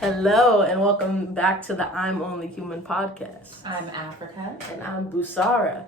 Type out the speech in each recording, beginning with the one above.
Hello and welcome back to the I'm Only Human podcast. I'm Africa. And I'm Busara.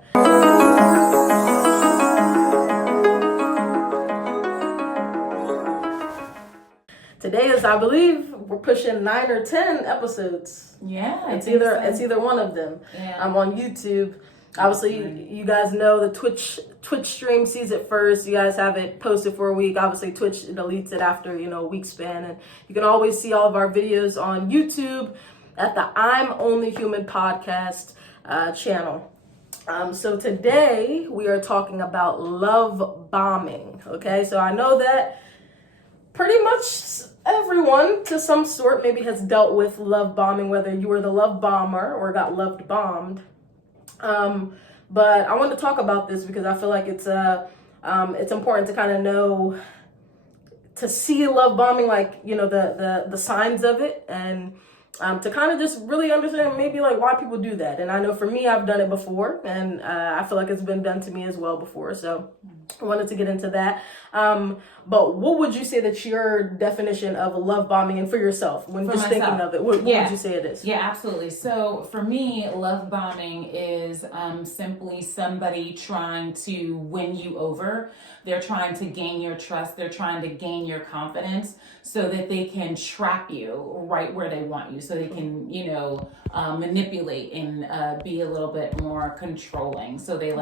Today is, I believe, we're pushing 9 or 10 episodes. Yeah, it's either one of them. Yeah. I'm on YouTube. Obviously, you guys know the Twitch stream sees it first. You guys have it posted for a week. Obviously, Twitch deletes it after a week span, and you can always see all of our videos on YouTube at the I'm Only Human podcast channel. So today we are talking about love bombing. Okay, so I know that pretty much everyone to some sort maybe has dealt with love bombing, whether you were the love bomber or got loved bombed. But I want to talk about this because I feel like it's important to kind of know, to see love bombing, like, the signs of it, and to kind of just really understand maybe like why people do that. And I know for me, I've done it before, and I feel like it's been done to me as well before. So I wanted to get into that. But what would you say that's your definition of a love bombing, and for yourself, when you're just thinking of it, what would you say it is? Yeah, absolutely. So for me, love bombing is simply somebody trying to win you over. They're trying to gain your trust. They're trying to gain your confidence so that they can trap you right where they want you. So they can, manipulate and be a little bit more controlling. So they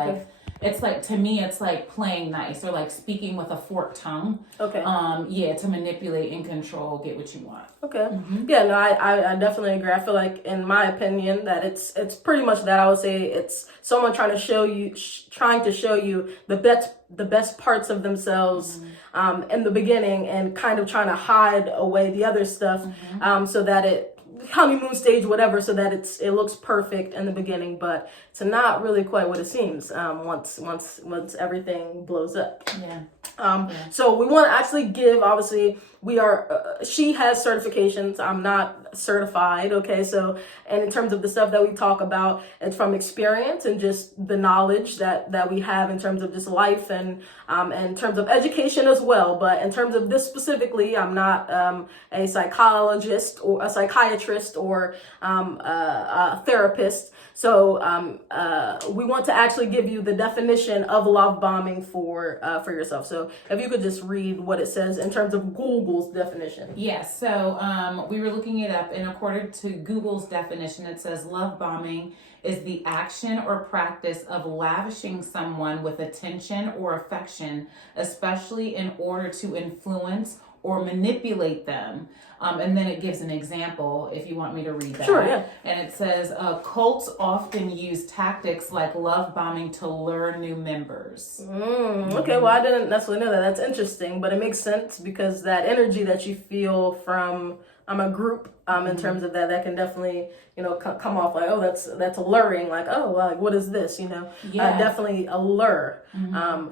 it's like, to me, it's like playing nice, or like speaking with a forked tongue. Okay. To manipulate and control, get what you want. Okay. Mm-hmm. Yeah, no, I definitely agree. I feel like, in my opinion, that it's pretty much that. I would say it's someone trying to show you the best parts of themselves in the beginning, and kind of trying to hide away the other stuff, so that it honeymoon stage, whatever, so that it looks perfect in the beginning, but it's not really quite what it seems once everything blows up. So we want to actually give, obviously, she has certifications. I'm not certified. Okay. So, and in terms of the stuff that we talk about, it's from experience and just the knowledge that we have in terms of just life, and in terms of education as well. But in terms of this specifically, I'm not a psychologist or a psychiatrist or a therapist. So we want to actually give you the definition of love bombing for yourself. So if you could just read what it says in terms of Google's definition. Yes. So we were looking it up, and according to Google's definition, it says love bombing is the action or practice of lavishing someone with attention or affection, especially in order to influence or manipulate them. And then it gives an example if you want me to read that. Sure, yeah. And it says, cults often use tactics like love bombing to lure new members. Okay, well, I didn't necessarily know that. That's interesting, but it makes sense because that energy that you feel from a group, in terms of that can definitely, come off like, oh, that's alluring. Like, oh, like, what is this? Definitely a lure.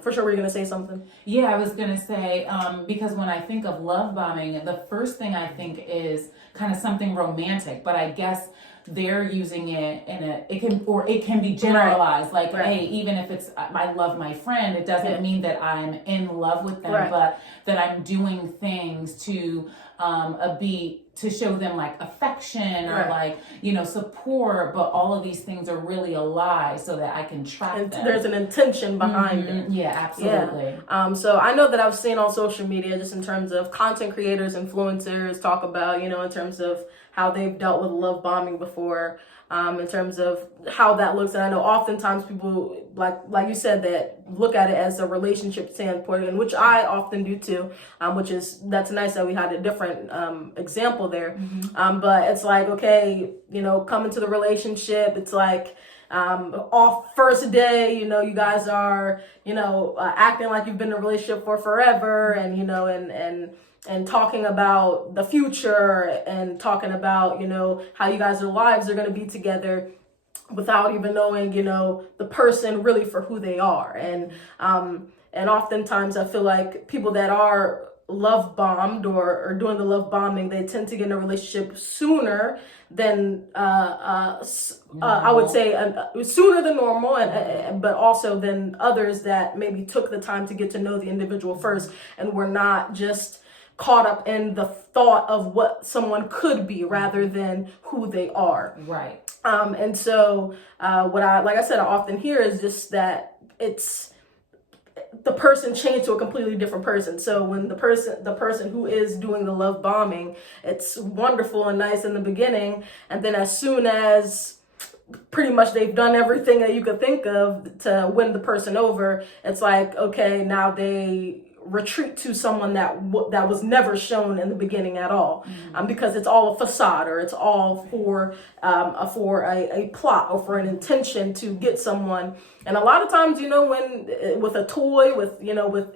For sure, were you going to say something? Yeah, I was going to say, because when I think of love bombing, the first thing I think is kind of something romantic, but I guess they're using it it can be generalized. Right. Like, hey, even if it's, I love my friend, it doesn't mean that I'm in love with them, but that I'm doing things to to show them like affection or like, support, but all of these things are really a lie so that I can trap them. There's an intention behind it. Yeah, absolutely. Yeah. So I know that I've seen on social media, just in terms of content creators, influencers, talk about, in terms of how they've dealt with love bombing before, in terms of how that looks. And I know oftentimes people, like you said, that look at it as a relationship standpoint, and which I often do too, that's nice that we had a different example there. But it's like, okay, come into the relationship, it's like, off first day, you guys are, acting like you've been in a relationship for forever, and and talking about the future, and talking about, how you guys' lives are going to be together, without even knowing, the person really for who they are. And oftentimes I feel like people that are love bombed or doing the love bombing, they tend to get in a relationship sooner than I would say sooner than normal, but also than others that maybe took the time to get to know the individual first, and were not just caught up in the thought of what someone could be rather than who they are. Right. And so like I said, I often hear is just that it's the person changed to a completely different person. So when the person who is doing the love bombing, it's wonderful and nice in the beginning, and then as soon as pretty much they've done everything that you could think of to win the person over, it's like, okay, now they retreat to someone that was never shown in the beginning at all, because it's all a facade, or it's all for a plot or for an intention to get someone. And a lot of times, when with a toy, with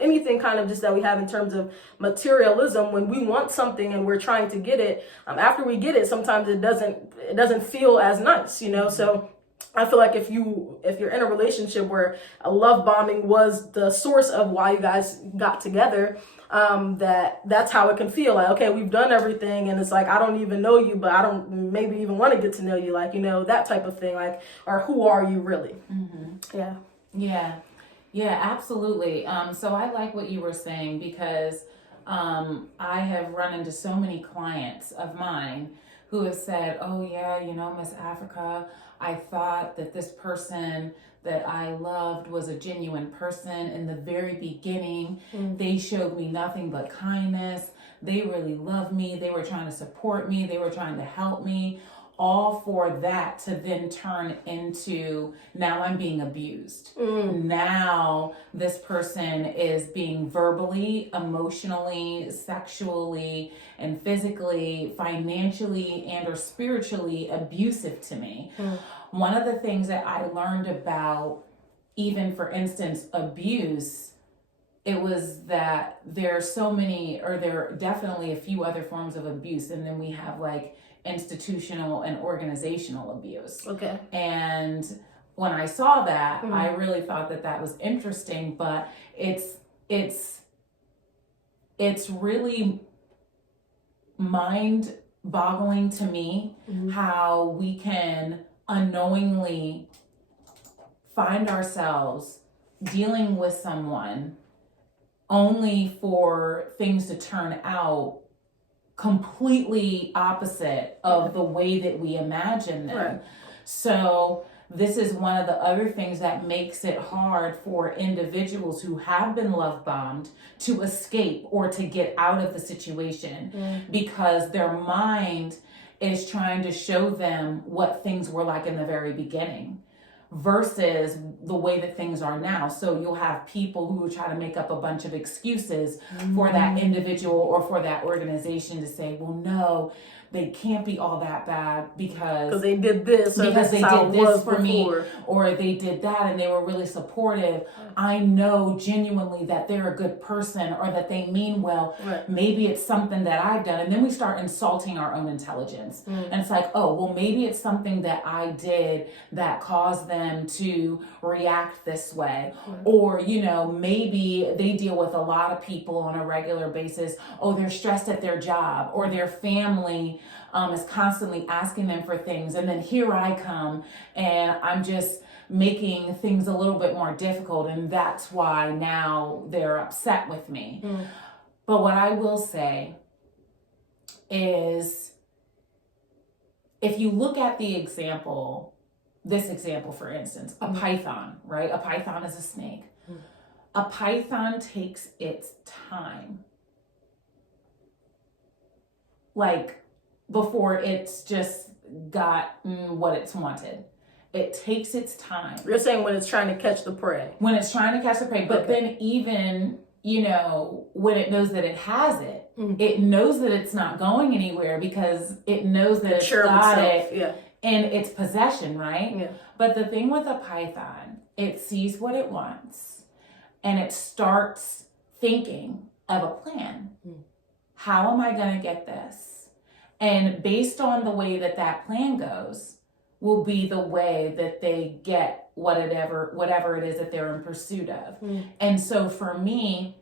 anything kind of just that we have in terms of materialism, when we want something and we're trying to get it, after we get it, sometimes it doesn't feel as nice, So I feel like if you're in a relationship where a love bombing was the source of why you guys got together, that's how it can feel. Like, okay, we've done everything, and it's like, I don't even know you, but I don't maybe even want to get to know you, like, that type of thing, like, or who are you really? Yeah, absolutely. So I like what you were saying, because I have run into so many clients of mine who have said, oh yeah, Miss Africa, I thought that this person that I loved was a genuine person in the very beginning. They showed me nothing but kindness. They really loved me. They were trying to support me. They were trying to help me. All for that to then turn into, now I'm being abused. Now this person is being verbally, emotionally, sexually, and physically, financially, and or spiritually abusive to me. One of the things that I learned about, even for instance, abuse, it was that there are so many, or there are definitely a few other forms of abuse, and then we have like institutional and organizational abuse. Okay. And when I saw that, I really thought that was interesting, but it's really mind-boggling to me how we can unknowingly find ourselves dealing with someone only for things to turn out completely opposite of the way that we imagine them. Right. So this is one of the other things that makes it hard for individuals who have been love bombed to escape or to get out of the situation, because their mind is trying to show them what things were like in the very beginning versus the way that things are now. So you'll have people who will try to make up a bunch of excuses for that individual or for that organization to say, well, no, they can't be all that bad because they did this, or because this they did this for before. me, or they did that and they were really supportive. I know genuinely that they're a good person, or that they mean well. Right. Maybe it's something that I've done, and then we start insulting our own intelligence. And it's like, oh, well, maybe it's something that I did that caused them to react this way. Or, maybe they deal with a lot of people on a regular basis. Oh, they're stressed at their job, or their family is constantly asking them for things, and then here I come and I'm just making things a little bit more difficult, and that's why now they're upset with me. But what I will say is, if you look at this example for instance, a python, right? A python is a snake. A python takes its time, like, before it's just got what it's wanted. It takes its time. You're saying when it's trying to catch the prey. When it's trying to catch the prey. But then even, when it knows that it has it, it knows that it's not going anywhere, because it knows that it's got it in its possession, right? Yeah. But the thing with a python, it sees what it wants, and it starts thinking of a plan. How am I going to get this? And based on the way that plan goes, will be the way that they get whatever it is that they're in pursuit of. And so for me,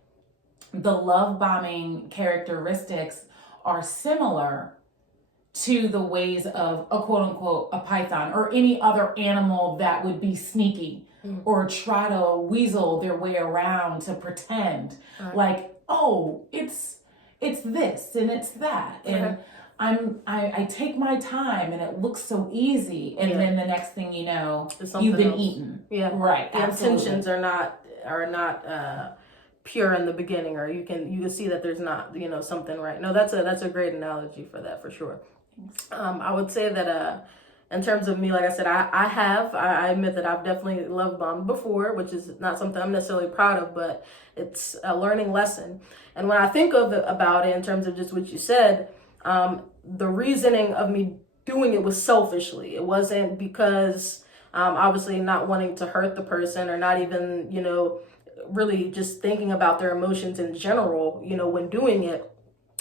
the love bombing characteristics are similar to the ways of a quote unquote a python, or any other animal that would be sneaky or try to weasel their way around to pretend like, oh, it's it's this and it's that. And I take my time and it looks so easy. And then the next thing you know, you've been eaten. Yeah. Right. The intentions are not pure in the beginning, or you can see that there's not, something right. No, that's a great analogy for that, for sure. I would say that in terms of me, like I said, I admit that I've definitely love bombed before, which is not something I'm necessarily proud of, but it's a learning lesson. And when I think about it in terms of just what you said, the reasoning of me doing it was selfishly. It wasn't because obviously not wanting to hurt the person, or not even, really just thinking about their emotions in general, when doing it,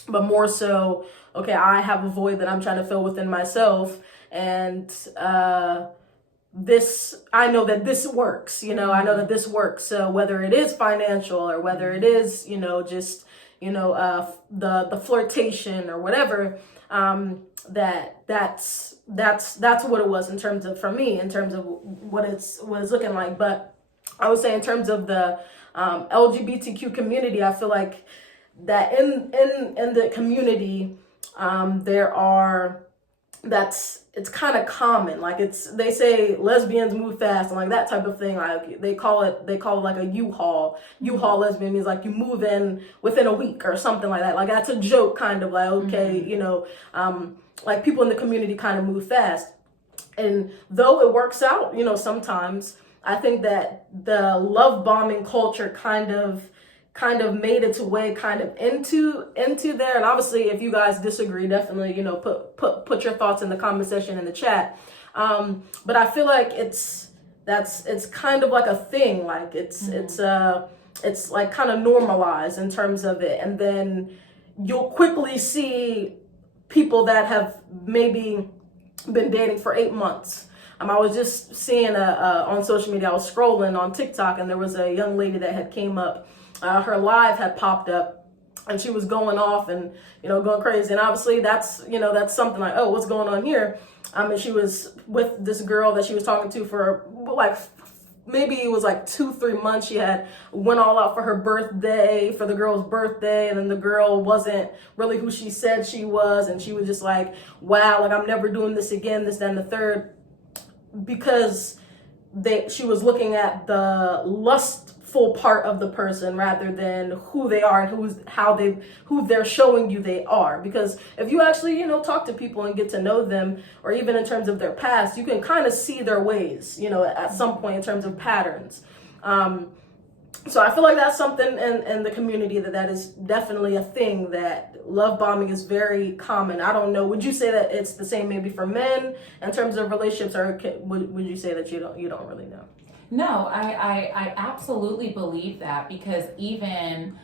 but more so, okay, I have a void that I'm trying to fill within myself. And I know that this works, I know that this works. So whether it is financial, or whether it is, just, the flirtation or whatever, that's what it was in terms of, for me, in terms of what it's looking like. But I would say in terms of the LGBTQ community, I feel like that in the community, it's kind of common. Like they say lesbians move fast and like that type of thing. Like they call it like a U-Haul. U-Haul lesbian means like you move in within a week or something like that. Like that's a joke, kind of like, okay, like people in the community kind of move fast. And though it works out, sometimes, I think that the love bombing culture kind of made its way kind of into there. And obviously, if you guys disagree, definitely, put your thoughts in the comment section in the chat. But I feel like it's kind of like a thing. Like it's like kind of normalized in terms of it. And then you'll quickly see people that have maybe been dating for 8 months. I was just seeing on social media, I was scrolling on TikTok, and there was a young lady that had came up. Her live had popped up, and she was going off and, going crazy. And obviously that's something like, oh, what's going on here? And she was with this girl that she was talking to for like, maybe it was like 2-3 months. She had went all out for her birthday, for the girl's birthday. And then the girl wasn't really who she said she was. And she was just like, wow, like I'm never doing this again, this, that, and the third. Because she was looking at the lustful part of the person rather than who they are and who they're showing you they are. Because if you actually, talk to people and get to know them, or even in terms of their past, you can kind of see their ways, at some point in terms of patterns. So I feel like that's something in the community that is definitely a thing, that love bombing is very common. I don't know. Would you say that it's the same maybe for men in terms of relationships, or would you say that you don't really know? No, I absolutely believe that, because even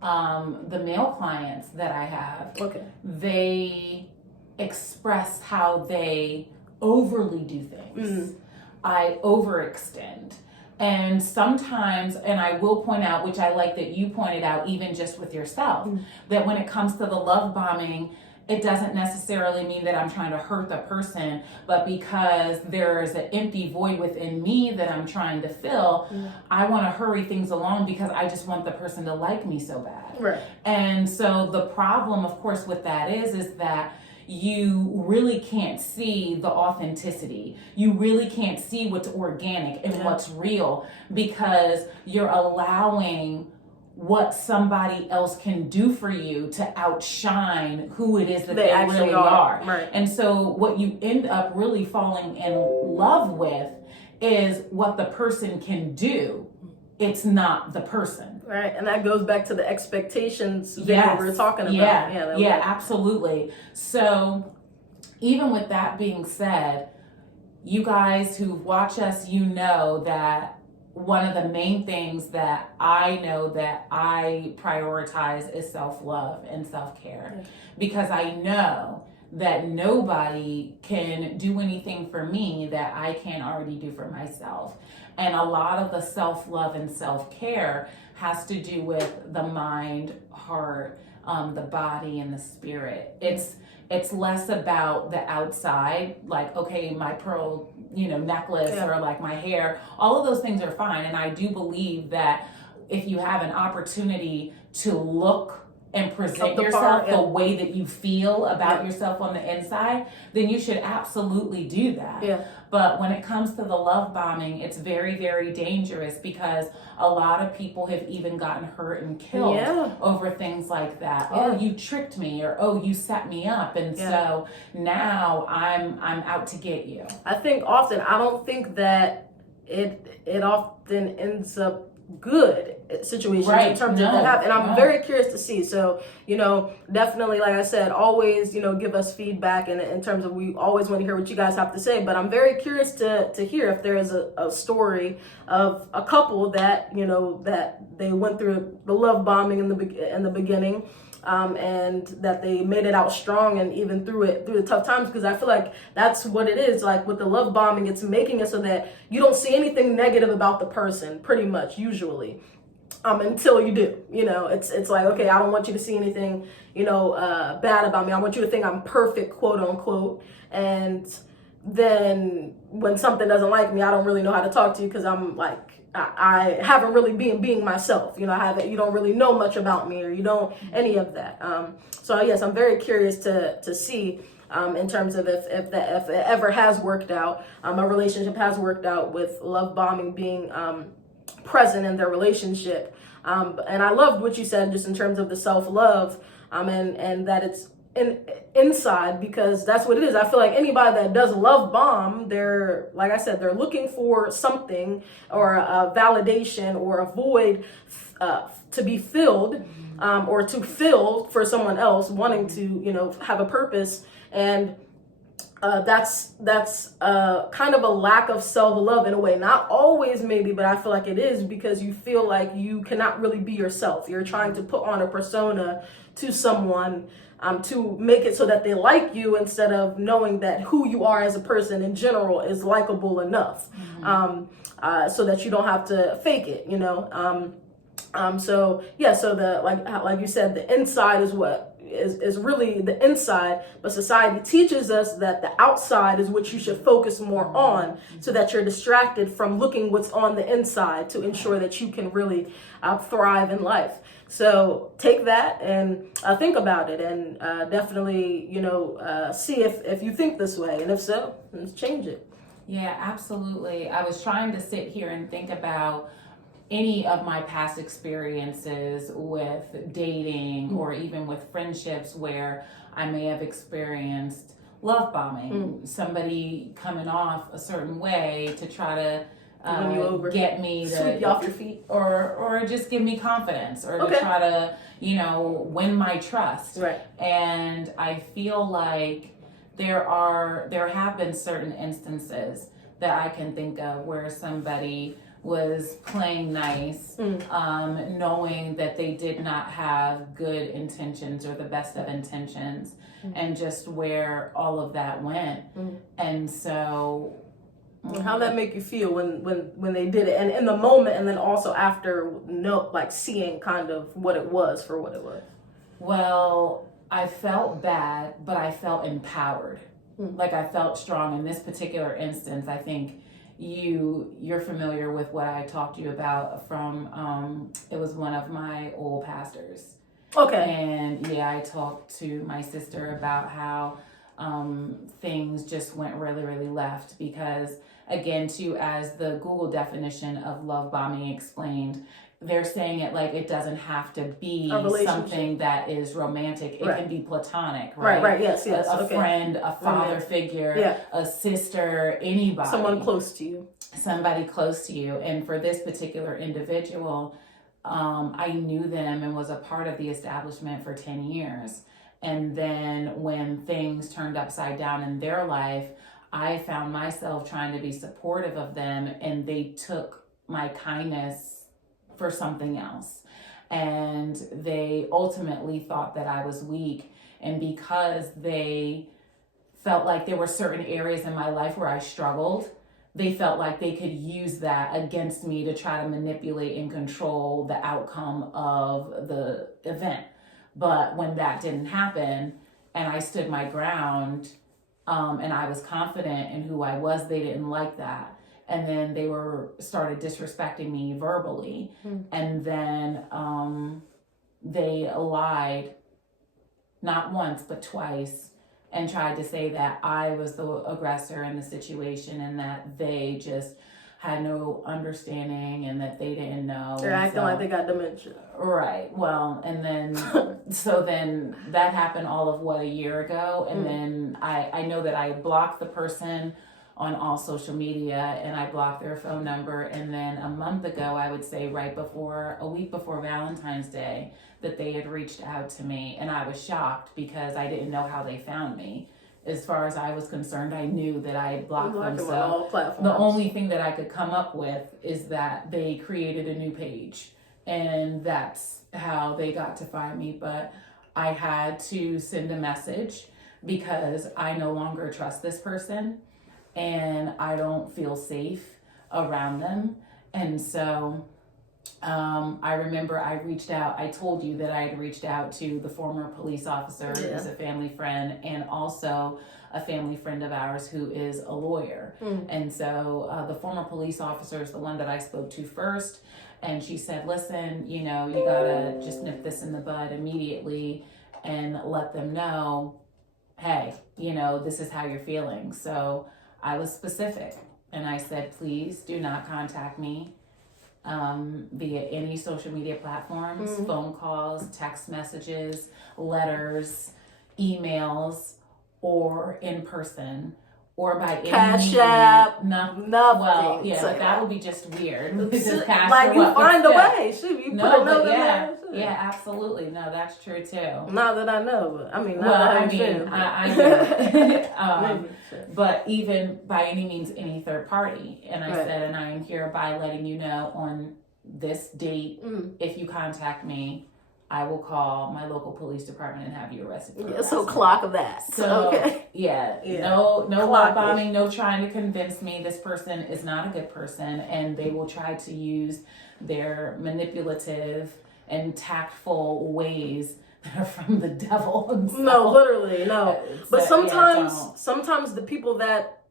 the male clients that I have, they express how they overly do things. I overextend. And sometimes, and I will point out, which I like that you pointed out, even just with yourself, that when it comes to the love bombing, it doesn't necessarily mean that I'm trying to hurt the person, but because there's an empty void within me that I'm trying to fill, I want to hurry things along because I just want the person to like me so bad. Right. And so the problem, of course, with that is that you really can't see the authenticity. You really can't see what's organic and what's real, because you're allowing what somebody else can do for you to outshine who it is that they really are. Right. And so what you end up really falling in love with is what the person can do. It's not the person. Right. And that goes back to the expectations that we were talking about. Yeah, absolutely. So even with that being said, you guys who watch us, know that one of the main things that I know that I prioritize is self-love and self-care, because I know that nobody can do anything for me that I can't already do for myself. And a lot of the self-love and self-care has to do with the mind, heart, the body, and the spirit. It's less about the outside, like, okay, my pearl, necklace, or like my hair. All of those things are fine. And I do believe that if you have an opportunity to look and present the yourself bar, the yeah. way that you feel about Yeah. yourself on the inside, then you should absolutely do that. Yeah. But when it comes to the love bombing, it's very, very dangerous because a lot of people have even gotten hurt and killed Yeah. over things like that. Yeah. Oh, you tricked me, or oh, you set me up, and Yeah. so now I'm out to get you. I think often, I don't think that it often ends up good situations Right. in terms of No. that happen. And I'm No. very curious to see. So, definitely, like I said, always, give us feedback in terms of, we always want to hear what you guys have to say. But I'm very curious to hear if there is a story of a couple that, that they went through the love bombing in the beginning. And that they made it out strong, and even through the tough times, because I feel like that's what it is. Like with the love bombing, it's making it so that you don't see anything negative about the person, pretty much, usually, until you do. It's like, okay, I don't want you to see anything, bad about me. I want you to think I'm perfect, quote unquote. And then when something doesn't like me, I don't really know how to talk to you, because I'm like, I haven't really been being myself. You don't really know much about me, or you don't any of that. So yes, I'm very curious to see in terms of if it ever has worked out, a relationship has worked out with love bombing being present in their relationship. And I loved what you said just in terms of the self-love, and that it's inside, because that's what it is. I feel like anybody that does love bomb, they're, like I said, they're looking for something, or a validation, or a void to be filled, or to fill for someone else, wanting to have a purpose. And that's kind of a lack of self-love in a way. Not always, maybe, but I feel like it is, because you feel like you cannot really be yourself. You're trying to put on a persona to someone, to make it so that they like you, instead of knowing that who you are as a person in general is likable enough, so that you don't have to fake it. So yeah, so the like you said, the inside is what is really the inside, but society teaches us that the outside is what you should focus more on, so that you're distracted from looking what's on the inside, to ensure that you can really thrive in life. So take that and think about it, and definitely see if you think this way, and if so, let's change it. Yeah, absolutely. I was trying to sit here and think about any of my past experiences with dating, or even with friendships, where I may have experienced love bombing, somebody coming off a certain way to try to Win you over, get me to sweep you off your feet, or just give me confidence, or okay, to try to win my trust. Right. And I feel like there have been certain instances that I can think of where somebody was playing nice, knowing that they did not have good intentions or the best of intentions, and just where all of that went. And so, how'd that make you feel when they did it, and in the moment, and then also after, seeing kind of what it was for what it was? Well, I felt bad, but I felt empowered. Like, I felt strong in this particular instance. I think you're familiar with what I talked to you about from it was one of my old pastors. Okay. And yeah, I talked to my sister about how things just went really, really left, because again, too, as the Google definition of love bombing explained, they're saying it like it doesn't have to be something that is romantic. It can be platonic, right? Right, yes. A friend, a father figure, a sister, anybody. Someone close to you. Somebody close to you. And for this particular individual, I knew them and was a part of the establishment for 10 years. And then when things turned upside down in their life, I found myself trying to be supportive of them, and they took my kindness for something else. And they ultimately thought that I was weak. And because they felt like there were certain areas in my life where I struggled, they felt like they could use that against me to try to manipulate and control the outcome of the event. But when that didn't happen, and I stood my ground, and I was confident in who I was, they didn't like that. And then they started disrespecting me verbally. And then they lied not once but twice and tried to say that I was the aggressor in the situation and that they just had no understanding and that they didn't know. They're acting like they got dementia. Right. Well, and then, so then that happened all of a year ago. And then I know that I blocked the person on all social media and I blocked their phone number. And then a month ago, I would say a week before Valentine's Day, that they had reached out to me. And I was shocked because I didn't know how they found me. As far as I was concerned, I knew that I had blocked them. So the only thing that I could come up with is that they created a new page. And that's how they got to find me. But I had to send a message because I no longer trust this person and I don't feel safe around them. And so I remember I told you that I had reached out to the former police officer who's a family friend and also a family friend of ours who is a lawyer. And so the former police officer is the one that I spoke to first. And she said, listen, you gotta just nip this in the bud immediately and let them know, hey, this is how you're feeling. So I was specific and I said, please do not contact me via any social media platforms, phone calls, text messages, letters, emails, or in person. Or by Cash App, nothing. Well, yeah, like that would be just weird. Like you find a way. Shoot, you put a note in there. Yeah, absolutely. No, that's true too. Not that I know, but I mean, I know. But even by any means, any third party. And I said, and I am hereby letting you know on this date, if you contact me, I will call my local police department and have you arrested. So clock that. So no love bombing, no trying to convince me this person is not a good person, and they will try to use their manipulative and tactful ways that are from the devil himself. No, literally, no. But sometimes the people that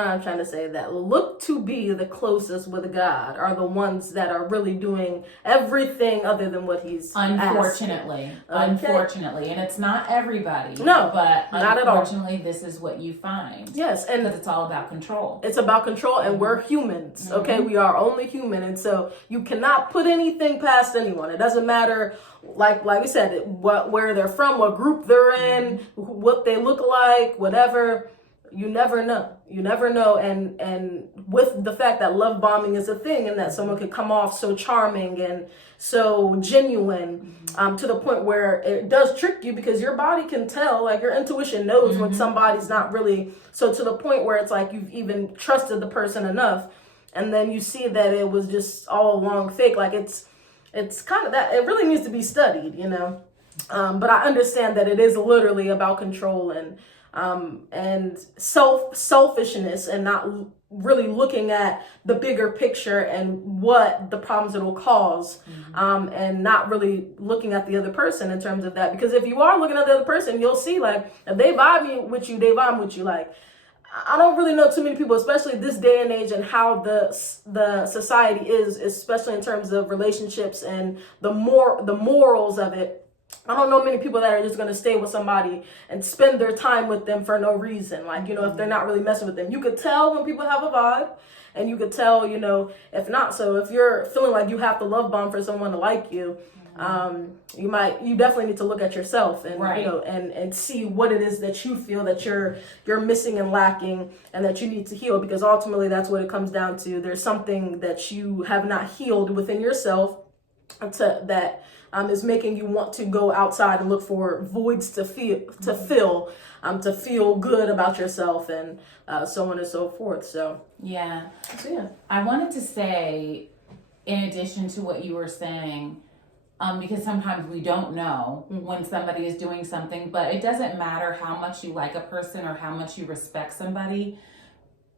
I'm trying to say that look to be the closest with God are the ones that are really doing everything other than what he's unfortunately. And it's not everybody. No, but not at all. Unfortunately, this is what you find. Yes, and because it's all about control. It's about control, and we're humans. Okay, we are only human, and so you cannot put anything past anyone. It doesn't matter, like we said, where they're from, what group they're in, what they look like, whatever. You never know. And with the fact that love bombing is a thing and that someone could come off so charming and so genuine, to the point where it does trick you because your body can tell, like your intuition knows when somebody's not really, so to the point where it's like you've even trusted the person enough and then you see that it was just all along fake. Like it's kind of that, it really needs to be studied, but I understand that it is literally about control and selfishness and not really looking at the bigger picture and what the problems it'll cause, and not really looking at the other person in terms of that. Because if you are looking at the other person, you'll see, like, if they vibe with you, they vibe with you. Like, I don't really know too many people, especially this day and age and how the society is, especially in terms of relationships and the morals of it. I don't know many people that are just going to stay with somebody and spend their time with them for no reason. Like, if they're not really messing with them. You could tell when people have a vibe, and you could tell, if not. So if you're feeling like you have to love bomb for someone to like you, you definitely need to look at yourself and, and see what it is that you feel that you're missing and lacking and that you need to heal, because ultimately that's what it comes down to. There's something that you have not healed within yourself that is making you want to go outside and look for voids to fill good about yourself, and so on and so forth. So I wanted to say, in addition to what you were saying, because sometimes we don't know when somebody is doing something, but it doesn't matter how much you like a person or how much you respect somebody.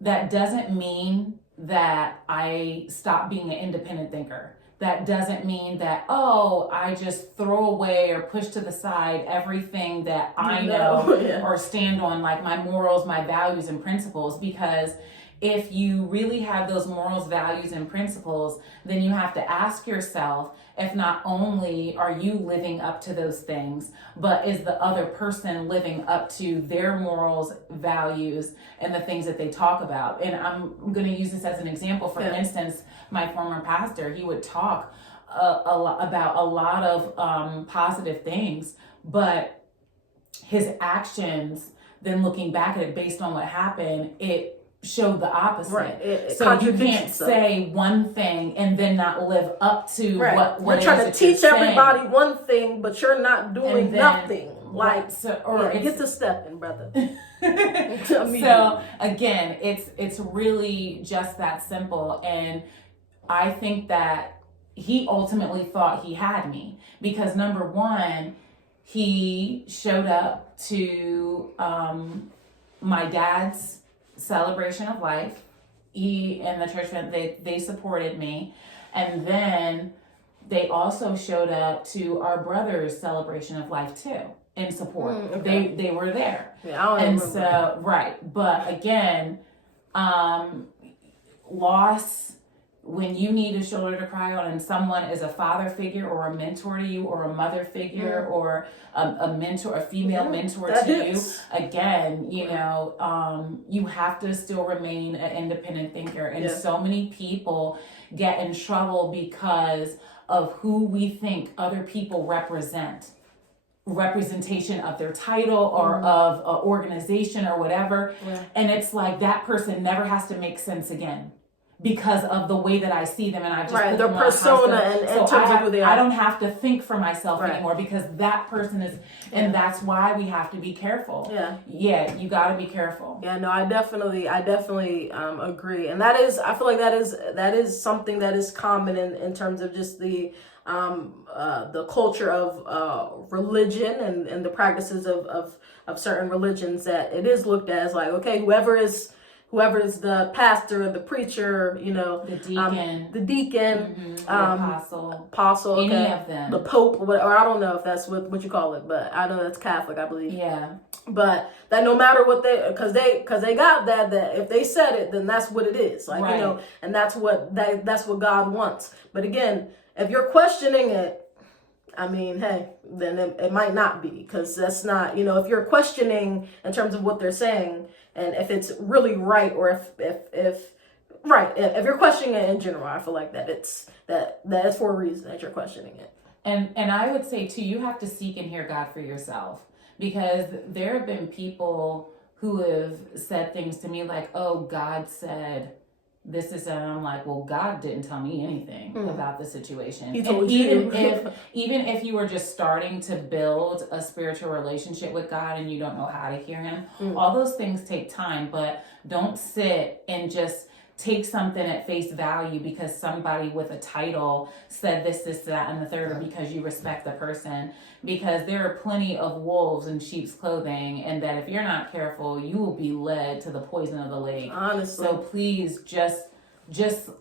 That doesn't mean that I stop being an independent thinker. That doesn't mean that, I just throw away or push to the side everything that I know or stand on, like my morals, my values and principles, because if you really have those morals, values, and principles, then you have to ask yourself if not only are you living up to those things, but is the other person living up to their morals, values, and the things that they talk about. And I'm going to use this as an example. For instance, my former pastor, he would talk about a lot of positive things, but his actions, then looking back at it based on what happened, it showed the opposite. Right. It so you can't say one thing and then not live up to what you're trying to teach everybody one thing, but you're not doing nothing. Like, get to stepping, brother. So again, it's really just that simple. And I think that he ultimately thought he had me because, number one, he showed up to my dad's celebration of life. He and the church, they supported me. And then they also showed up to our brother's celebration of life too, in support. Okay. They were there. Yeah, I don't remember. So, right. But again, loss, when you need a shoulder to cry on and someone is a father figure or a mentor to you or a mother figure or a mentor, a female mentor to you, again, you have to still remain an independent thinker. And so many people get in trouble because of who we think other people representation of their title or of an organization or whatever. And it's like that person never has to make sense again because of the way that I see them, and I just put their them persona and in terms of who they are. I don't have to think for myself anymore because that person is, and that's why we have to be careful. Yeah, you got to be careful. Yeah, no, I definitely agree, and I feel like that is something that is common in terms of just the culture of religion and the practices of certain religions, that it is looked at as like, okay, whoever is the pastor, the preacher, the deacon, the apostle, okay, any of them, the pope, or I don't know if that's what you call it, but I know that's Catholic, I believe. Yeah. But that no matter what because they got that if they said it, then that's what it is, like and that's what God wants. But again, if you're questioning it, I mean, hey, then it might not be, because that's not, if you're questioning in terms of what they're saying and if it's really right, or if you're questioning it in general, I feel like that it's for a reason that you're questioning it. And I would say too, you have to seek and hear God for yourself, because there have been people who have said things to me like, oh, God said this is, and I'm like, well, God didn't tell me anything about the situation. He told you. Even if you were just starting to build a spiritual relationship with God and you don't know how to hear him, all those things take time. But don't sit and just take something at face value because somebody with a title said this, that, and the third, or because you respect the person. Because there are plenty of wolves in sheep's clothing, and that if you're not careful, you will be led to the poison of the lake. Honestly. So please just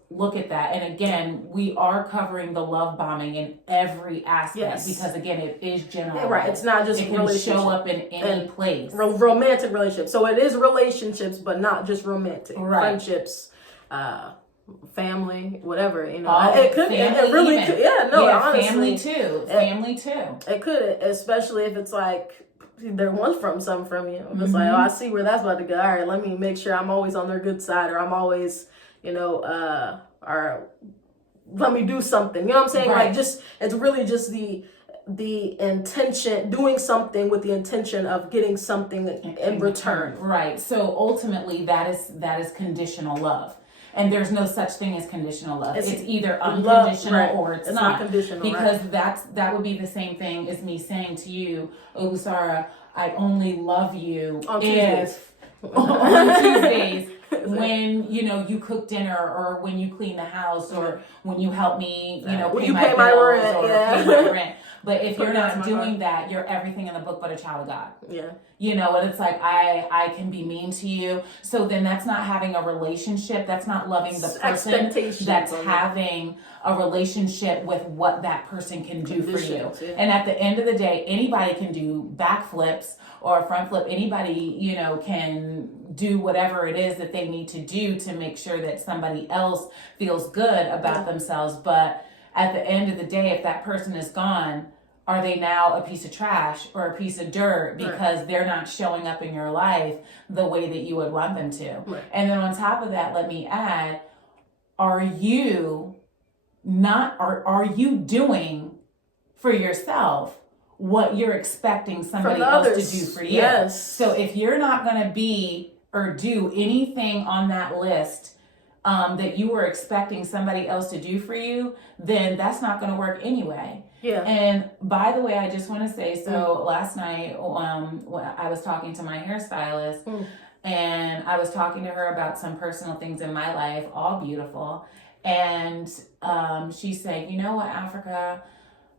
look at that. And again, we are covering the love bombing in every aspect, because again, it is general. Yeah, right. It's not just it can show up in any place. Romantic relationships. So it is relationships, but not just romantic. Right. Friendships, family, whatever, it could, it really even. could. Yeah, no, honestly. Family too. It could, especially if it's like they want something from you. If it's like, oh, I see where that's about to go. All right, let me make sure I'm always on their good side, or I'm always, or let me do something. You know what I'm saying? Right. Like, it's really just the intention, doing something with the intention of getting something in return. Right. So ultimately, that is conditional love. And there's no such thing as conditional love. It's either unconditional or it's not conditional. Because that would be the same thing as me saying to you, oh, Sarah, I only love you on Tuesdays. On Tuesdays when you cook dinner, or when you clean the house, or when you help me pay my rent, or pay my rent. But if you're not doing that, you're everything in the book but a child of God. Yeah. And it's like, I can be mean to you. So then that's not having a relationship. That's not loving the person. That's having a relationship with what that person can do for you. Yeah. And at the end of the day, anybody can do backflips or a front flip. Anybody, can do whatever it is that they need to do to make sure that somebody else feels good about themselves. But at the end of the day, if that person is gone, are they now a piece of trash or a piece of dirt because they're not showing up in your life the way that you would want them to? Right. And then on top of that, let me add, are you doing for yourself what you're expecting somebody else to do for you? Yes. So if you're not going to be or do anything on that list that you were expecting somebody else to do for you, then that's not going to work anyway. Yeah. And by the way, I just want to say, so last night when I was talking to my hairstylist, and I was talking to her about some personal things in my life, all beautiful. And she said, you know what, Africa,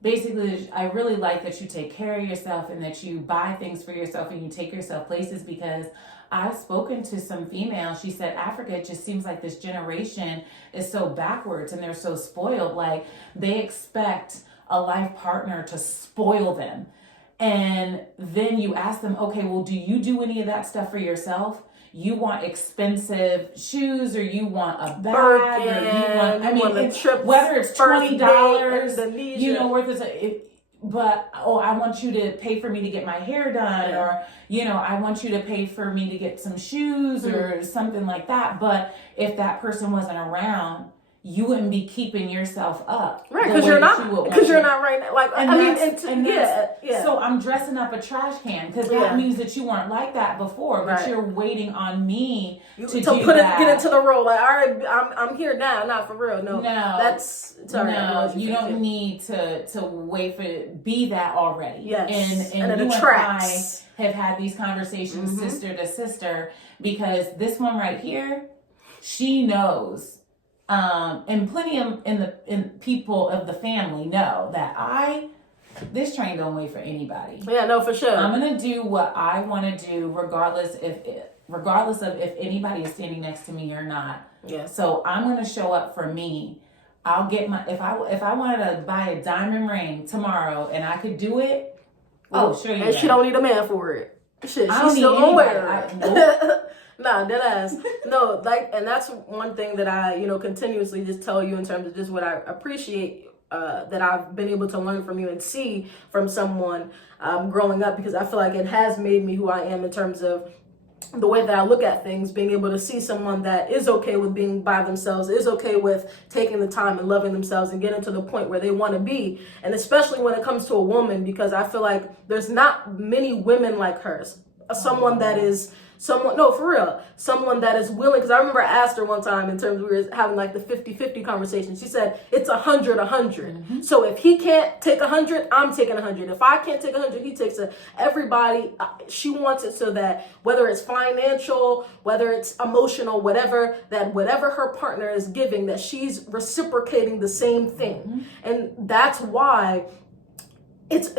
basically, I really like that you take care of yourself and that you buy things for yourself and you take yourself places, because I've spoken to some females. She said, Africa, it just seems like this generation is so backwards and they're so spoiled. Like, they expect a life partner to spoil them. And then you ask them, okay, well, do you do any of that stuff for yourself? You want expensive shoes, or you want a bag, or you want a trip, whether it's $20, you know, worth it. But I want you to pay for me to get my hair done, or I want you to pay for me to get some shoes or something like that. But if that person wasn't around, you wouldn't be keeping yourself up, right? Because you're not right now. Like, So I'm dressing up a trash can because that means that you weren't like that before, but you're waiting on me to get into the role. Like, all right, I'm here now. Not for real. No, that's sorry. No, you don't need to wait for it. Be that already. Yes, and it you attracts. And I have had these conversations sister to sister, because this one right here, she knows. And plenty in people of the family know that this train don't wait for anybody. Yeah, no, for sure. I'm gonna do what I want to do, regardless of if anybody is standing next to me or not. Yeah. So I'm gonna show up for me. I'll get if I wanted to buy a diamond ring tomorrow and I could do it. Sure. And she don't need a man for it. Shit, she's still gonna wear it. Nah, dead ass. No, and that's one thing that I, continuously just tell you in terms of just what I appreciate that I've been able to learn from you and see from someone growing up, because I feel like it has made me who I am in terms of the way that I look at things, being able to see someone that is okay with being by themselves, is okay with taking the time and loving themselves and getting to the point where they want to be. And especially when it comes to a woman, because I feel like there's not many women like hers. Someone that is someone that is willing, because I remember I asked her one time in terms, we were having like the 50-50 conversation. She said, it's 100. So if he can't take 100, I'm taking 100. If I can't take 100, he takes it. Everybody, she wants it so that whether it's financial, whether it's emotional, whatever her partner is giving, that she's reciprocating the same thing. And that's why it's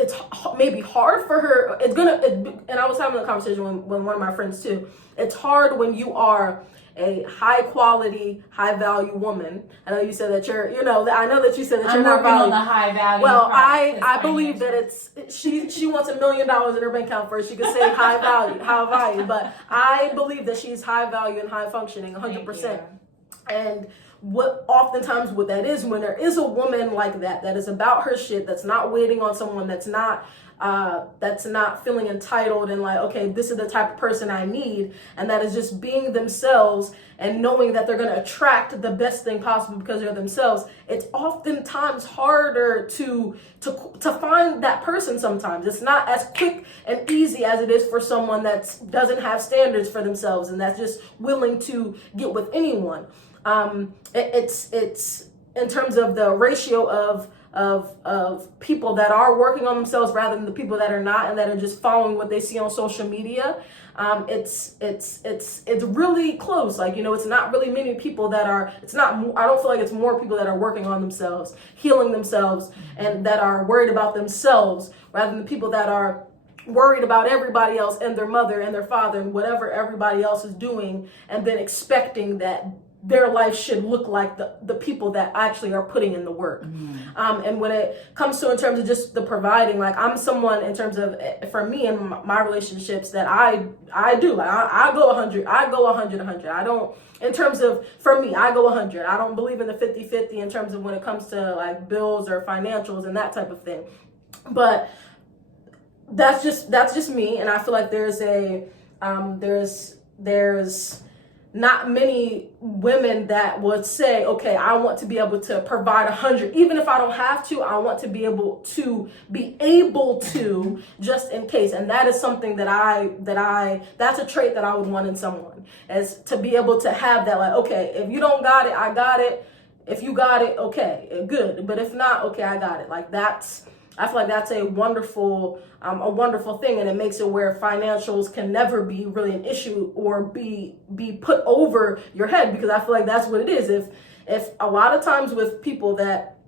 maybe hard for her. And I was having a conversation with one of my friends too. It's hard when you are a high quality, high value woman. I know you said that I know that you said that you're not on the high value. Well, I believe that she wants $1 million in her bank account first. She could say high value, but I believe that she's high value and high functioning 100%. And what that is, when there is a woman like that is about her shit, that's not waiting on someone, that's not feeling entitled and like, okay, this is the type of person I need, and that is just being themselves and knowing that they're going to attract the best thing possible because they're themselves. It's oftentimes harder to find that person. Sometimes it's not as quick and easy as it is for someone that doesn't have standards for themselves and that's just willing to get with anyone. It's in terms of the ratio of people that are working on themselves rather than the people that are not and that are just following what they see on social media. It's really close. Like, it's not really many people that are, I don't feel like it's more people that are working on themselves, healing themselves, and that are worried about themselves rather than people that are worried about everybody else and their mother and their father and whatever everybody else is doing, and then expecting that their life should look like the people that actually are putting in the work. And when it comes to in terms of just the providing, like I'm someone in terms of, for me and my relationships, that I do, like I go 100, I go 100, 100. I don't, in terms of, for me, I go 100. I don't believe in the 50-50 in terms of when it comes to like bills or financials and that type of thing. But that's just me. And I feel like there's not many women that would say, okay, I want to be able to provide 100, even if I don't have to. I want to be able to just in case. And that is something that's a trait that I would want in someone, as to be able to have that, like, okay, if you don't got it, I got it. If you got it, okay, good. But if not, okay, I got it. Like I feel like that's a wonderful thing, and it makes it where financials can never be really an issue or be put over your head, because I feel like that's what it is. If a lot of times with people that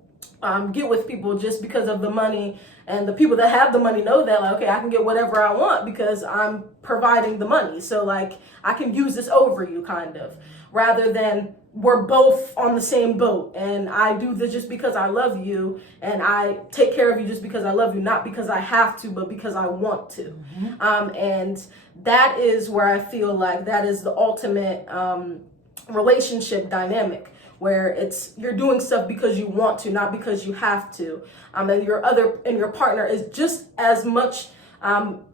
get with people just because of the money, and the people that have the money know that, like, okay, I can get whatever I want because I'm providing the money, so like I can use this over you, kind of, rather than we're both on the same boat, and I do this just because I love you, and I take care of you just because I love you, not because I have to, but because I want to. And that is where I feel like that is the ultimate relationship dynamic, where you're doing stuff because you want to, not because you have to. And your partner is just as much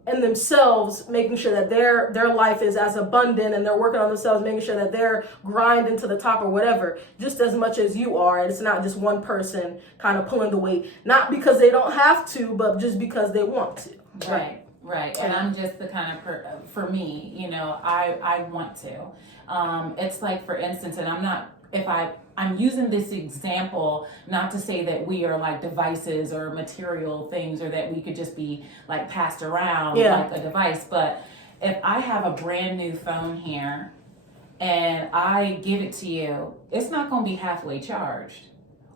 in themselves, making sure that their life is as abundant, and they're working on themselves, making sure that they're grinding to the top or whatever, just as much as you are. And it's not just one person kind of pulling the weight, not because they don't have to, but just because they want to. Right. And I'm just the kind of for me, I want to. It's like, for instance, and I'm using this example not to say that we are like devices or material things, or that we could just be like passed around like a device. But if I have a brand new phone here and I give it to you, it's not going to be halfway charged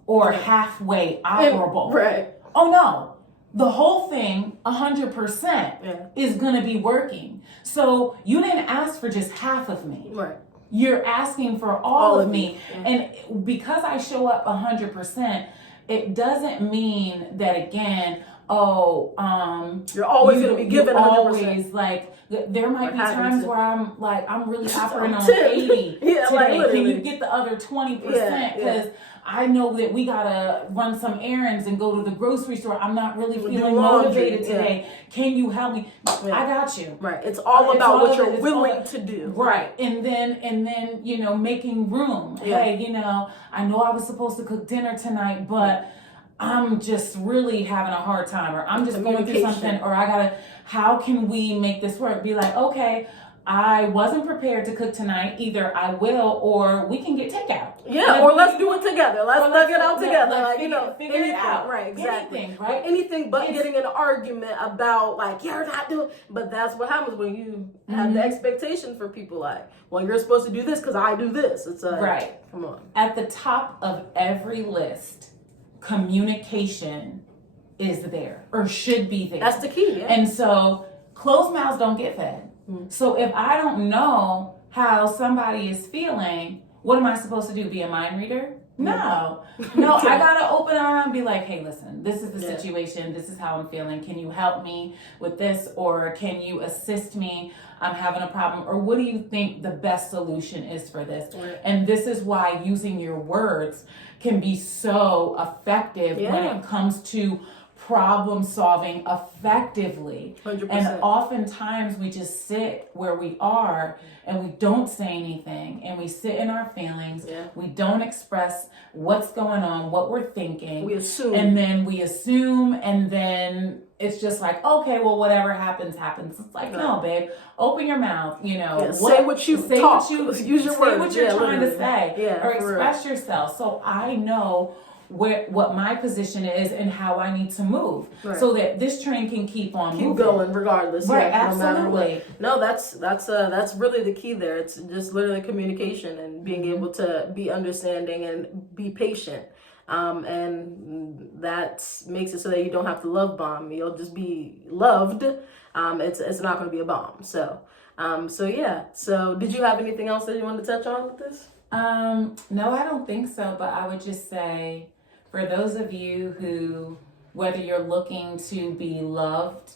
or halfway operable. Right. Oh no. The whole thing, 100%, is going to be working. So you didn't ask for just half of me. Right. You're asking for all of me. And because I show up 100%, it doesn't mean that, again, you're always going to be given 100%. Always, like, there might be times where I'm really operating on 80 today. Like, can you get the other 20%? Because I know that we gotta run some errands and go to the grocery store. I'm not really feeling motivated today. Can you help me? I got you. Right. It's all about what you're willing to do. Right. And then making room. Hey, I know I was supposed to cook dinner tonight, but I'm just really having a hard time, or I'm just going through something, or how can we make this work? Be like, okay, I wasn't prepared to cook tonight. Either I will, or we can get takeout. Or let's do it together. Let's get out together. Figure it out. Right, exactly. Anything, right? Anything but getting an argument about, like, you're not doing. But that's what happens when you have the expectation for people, like, well, you're supposed to do this because I do this. It's like, right. Come on. At the top of every list, communication is there, or should be there. That's the key. Yeah. And so closed mouths don't get fed. So if I don't know how somebody is feeling, what am I supposed to do? Be a mind reader? No. I gotta open up and be like, hey, listen, this is the situation. This is how I'm feeling. Can you help me with this? Or can you assist me? I'm having a problem. Or what do you think the best solution is for this? Right. And this is why using your words can be so effective when it comes to problem solving effectively. 100%. And oftentimes we just sit where we are and we don't say anything, and we sit in our feelings. We don't express what's going on, what we're thinking. We assume. And then we assume, and then it's just like, okay, well, whatever happens. It's like, no, babe, open your mouth, say what you talk. Use your words. Say what you're trying to say, or express real. yourself. So I know what my position is and how I need to move, so that this train can keep moving. Going regardless. Right, absolutely. No, that's really the key there. It's just literally communication and being able to be understanding and be patient. And that makes it so that you don't have to love bomb. You'll just be loved. It's not going to be a bomb. So yeah. So did you have anything else that you wanted to touch on with this? No, I don't think so. But I would just say, for those of you who, whether you're looking to be loved,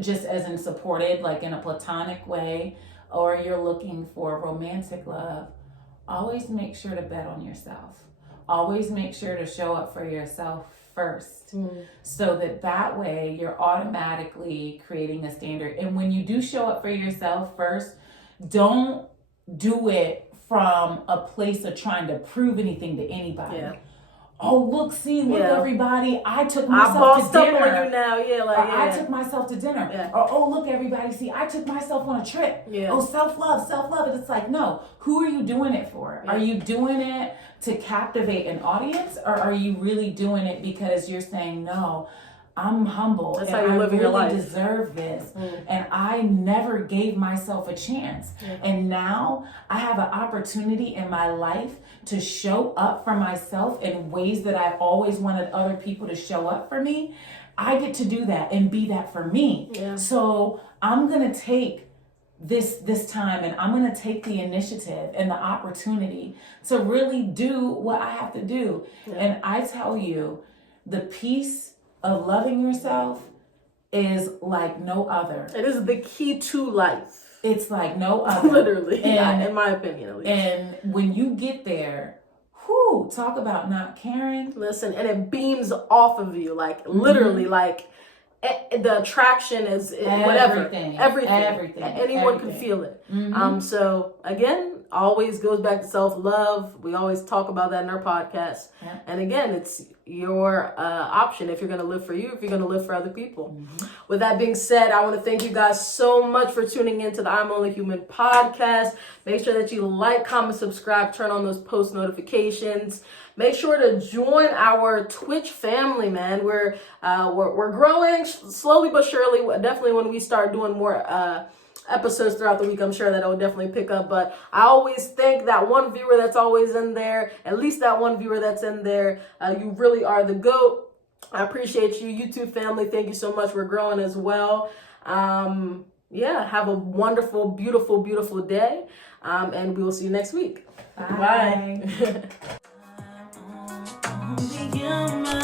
just as in supported, like in a platonic way, or you're looking for romantic love, always make sure to bet on yourself. Always make sure to show up for yourself first, so that way you're automatically creating a standard. And when you do show up for yourself first, don't do it from a place of trying to prove anything to anybody. Yeah. Oh, look, everybody, I took I myself bossed to up dinner. on you now, I took myself to dinner. Yeah. Or, oh, look, everybody, see, I took myself on a trip. Yeah. Oh, self-love. And it's like, no, who are you doing it for? Yeah. Are you doing it to captivate an audience, or are you really doing it because you're saying, no, I'm humble, That's and how you live I your really life. deserve this, and I never gave myself a chance, and now I have an opportunity in my life to show up for myself in ways that I've always wanted other people to show up for me. I get to do that and be that for me. Yeah. So I'm gonna take this time, and I'm gonna take the initiative and the opportunity to really do what I have to do. And I tell you, the peace of loving yourself is like no other. It is the key to life. It's like no other. Literally, and, in my opinion at least. And when you get there, whoo, talk about not caring. Listen, and it beams off of you, like literally, like the attraction is whatever, everything. Anyone can feel it. So again, always goes back to self-love. We always talk about that in our podcast. Yeah. And again, it's your option if you're going to live for you, if you're going to live for other people. With that being said, I want to thank you guys so much for tuning in to the I'm Only Human podcast. Make sure that you like, comment, subscribe, turn on those post notifications. Make sure to join our Twitch family, man. We're growing slowly but surely. Definitely when we start doing more episodes throughout the week, I'm sure that it'll definitely pick up. But I always thank that one viewer that's always in there, at least that one viewer that's in there. You really are the GOAT. I appreciate you, YouTube family. Thank you so much. We're growing as well. Have a wonderful, beautiful, beautiful day. And we will see you next week. Bye. Bye.